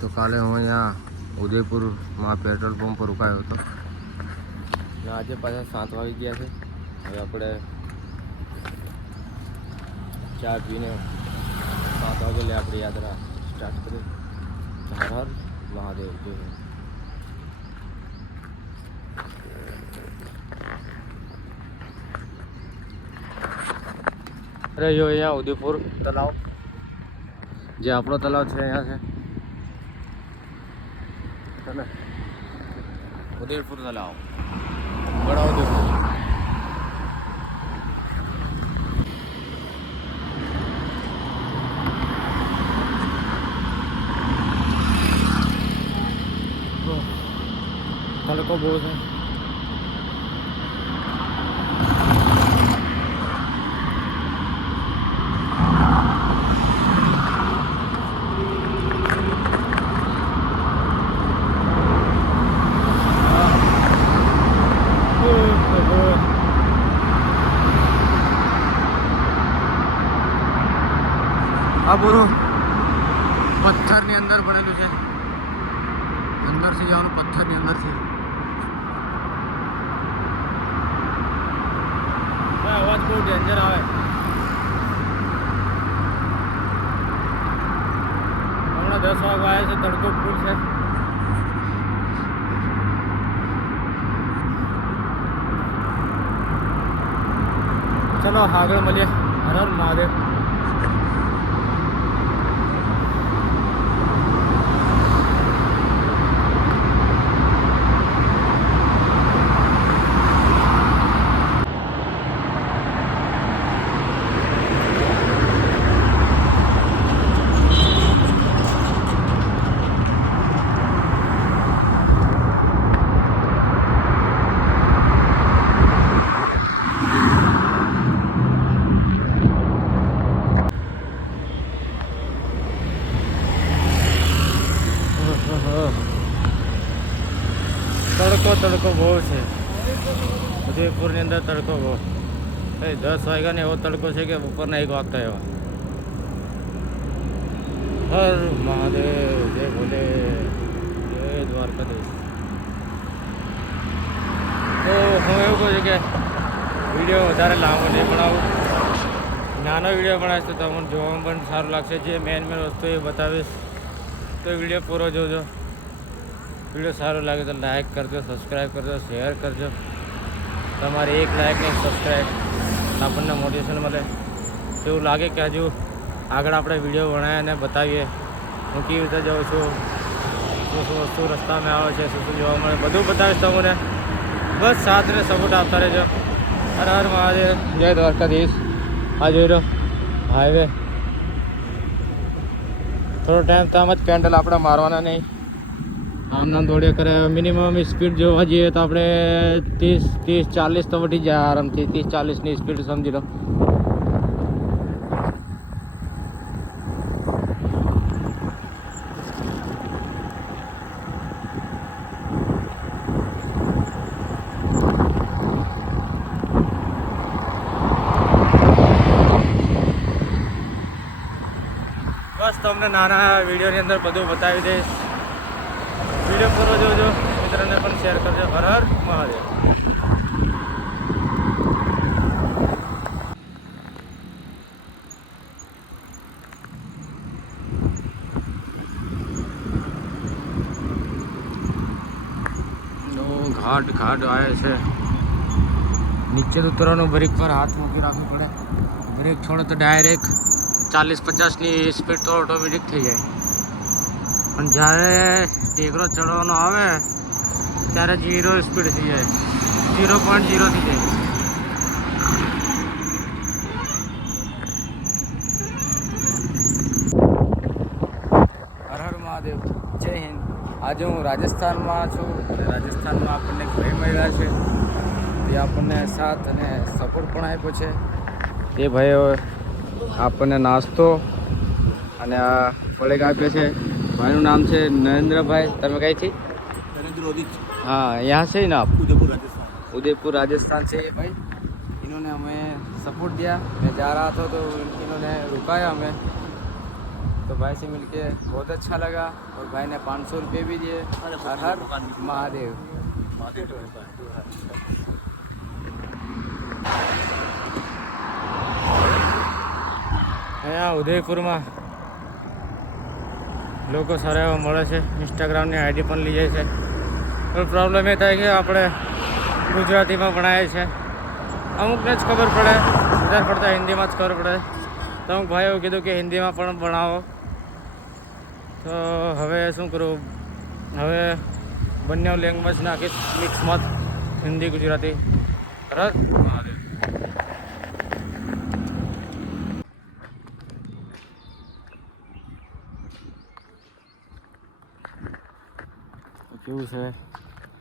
તો કાલે હું અહીંયા ઉદયપુરમાં પેટ્રોલ પંપ પર રોકાયો હતો. આજે પાછા 7 વાગી ગયા છે. હવે આપણે ચા પીને 7 વાગે લે આપણે યાત્રા સ્ટાર્ટ કરી. હર હર મહાદેવ. રહ્યો અહીંયા ઉદયપુર તલાવ, જે આપણો તલાવ છે અહીંયા છે ને ઉદયપુર તલાવ, બડા ઉદયપુર. તડકો બહુ છે. આ પૂરું પથ્થરની અંદર ભરેલું છે. અંદરથી જવાનું પથ્થરની અંદરથી. અવાજ બહુ ડેન્જર આવે. હમણાં 10 વાગે આવ્યા છે, તડકો ફૂલ છે. ચલો આગળ મળીએ. હર હર મહાદેવ. તડકો બહુ છે ઉદયપુરની અંદર. તડકો બહુ. 10 વાગ્યાને એવો તડકો છે કે બપોરના 1 વાગતા એવા. હર મહાદેવ, જય ભોલે, જય દ્વારકાધીશ. તો હું એવું કહું છું કે વિડીયો વધારે લાંબો નહીં બનાવું. નાનો વિડીયો બનાવીશ તો તમને જોવામાં પણ સારું લાગશે. જે મેન વસ્તુ એ બતાવીશ. તો વિડીયો પૂરો જોજો. વિડીયો સારો લાગે તો લાઈક કરજો, સબસ્ક્રાઈબ કરજો, શેર કરજો. તમારે 1 લાઈક ને 1 સબસ્ક્રાઈબ આપણને મોટિવેશન મળે. એવું લાગે કે હજુ આગળ આપણે વિડીયો બનાવીએ અને બતાવીએ હું કેવી રીતે જાઉં છું, શું શું વસ્તુ રસ્તામાં આવે છે, શું શું જોવા મળે, બધું બતાવીશ તમને. બસ સાથને સપોર્ટ આપતા રહેજો. હર હર મહાદેવ, જય દ્વારકાધીશ. આ જોઈ રહ્યો હાઈવે. થોડો ટાઈમ તો આમ જ પેન્ડલ આપણે મારવાના નહીં. આમ નામ દોડે કરે. મિનિમમ સ્પીડ જોવા જઈએ તો આપણે 30-40 તો વધી જાય આરામથી. 30-40ની સ્પીડ સમજી લો. બસ તમને નાના વિડીયોની અંદર બધું બતાવી દઈશ. વિડીયો પૂરો જોજો, મિત્રને પણ શેર કરજો. હર હર મહાદેવ. ઘાટ આવે છે. નીચે ઉતરવાનું, બ્રેક પર હાથ મૂકી રાખવું પડે. બ્રેક છોડો તો ડાયરેક્ટ 40-50ની સ્પીડ તો ઓટોમેટિક થઈ જાય. પણ જ્યારે ટેકરો ચડવાનો આવે ત્યારે 0 સ્પીડ થઈ જાય. 0.0 થઈ જાય. હર હર મહાદેવ, જય હિન્દ. આજે હું રાજસ્થાનમાં છું અને રાજસ્થાનમાં આપણને ભાઈ મળ્યા છે. તે આપણને સાથ અને સપોર્ટ પણ આપ્યો છે. એ ભાઈઓ આપણને નાસ્તો અને આ ફળેક આપ્યો છે. ભાઈનું નામ છે નરેન્દ્રભાઈ. તમે કઈ થી? हाँ, यहाँ से ही ना आप? उदयपुर राजस्थान से ये भाई। इन्होंने हमें सपोर्ट दिया. मैं जा रहा था तो इन्होंने रुकाया हमें. तो भाई से मिलके बहुत अच्छा लगा और भाई ने 500 रुपये भी दिए। हर हर महादेव। અહીંયા ઉદયપુરમાં લોકો સારા એવા મળે છે, ઇન્સ્ટાગ્રામની આઈડી પણ લઈ જાય છે. પણ પ્રોબ્લેમ એ થાય કે આપણે ગુજરાતીમાં ભણાવીએ છે, અમુકને જ ખબર પડે, વધારે પડતા હિન્દીમાં જ ખબર પડે. તો અમુક ભાઈઓ કીધું કે હિન્દીમાં પણ ભણાવો. તો હવે શું કરું, હવે બંને લેંગ્વેજ નાખીશ મિક્સમાં, હિન્દી ગુજરાતી. હર મહાદેવ. કેવું છે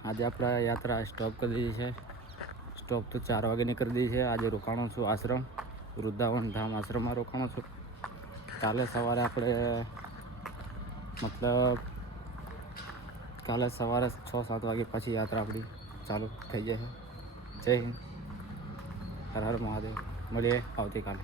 આજે આપણે યાત્રા સ્ટોપ કરી દીધી છે. સ્ટોપ તો 4 વાગ્યાની કરી દીધી છે. આજે રોકાણો છું આશ્રમ, વૃંદાવન ધામ આશ્રમમાં રોકાણો છું. કાલે સવારે આપણે મતલબ કાલે સવારે 6-7 વાગે પછી યાત્રા આપણી ચાલુ થઈ જશે. જય હિન્દ, હર હર મહાદેવ. મળીએ આવતીકાલે.